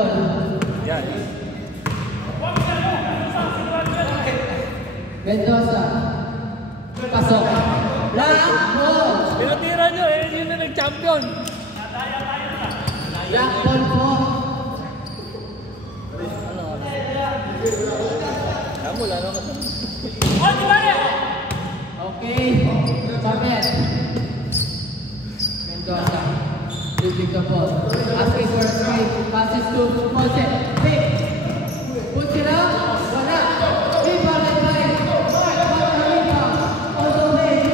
ball. Yan. Mendoza. Pasok. Black ball. Tinatira nyo eh, yun na nag-champion. Black ball po. Wala na kasi. Okay. Sabet. Mendoza. Dribbling the ball. Asking for a screen. Passes to Jose. Pick. Puts it up. Wala. Rebound and play. Also made.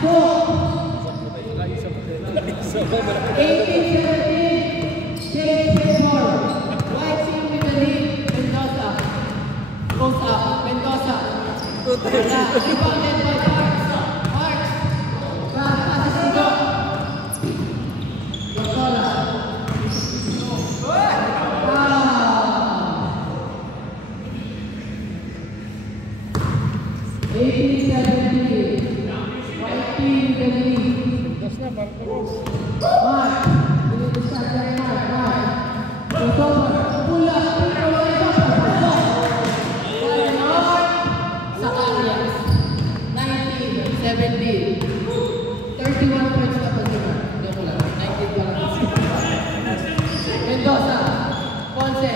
Four. 18-17. Take four. White team with the lead. Mendoza. Goes up. Mendoza. Wala. Rebounded by Parks. Parks. Passes to go. Locola. 18-17. White team with the lead. Tapos na, parang tapos. Mark. Pinag-start na rin Mark. Mark. Crossover. Pula. Sa Arias. 19-17. 31 points na pa si Mark. Hindi ko lang. 19 pa lang. Mendoza. Ponce.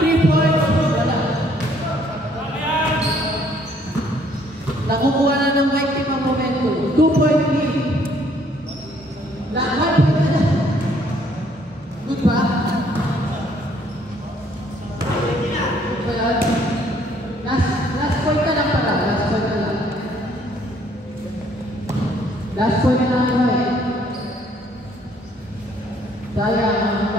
3 points. Wala. Nakukuha na ng white team ang momentum. 2-point lead. Lahat po na. Good ba? Good ba yan? Last point ka lang pala. Last point ka lang. Last point na lang. Sayang.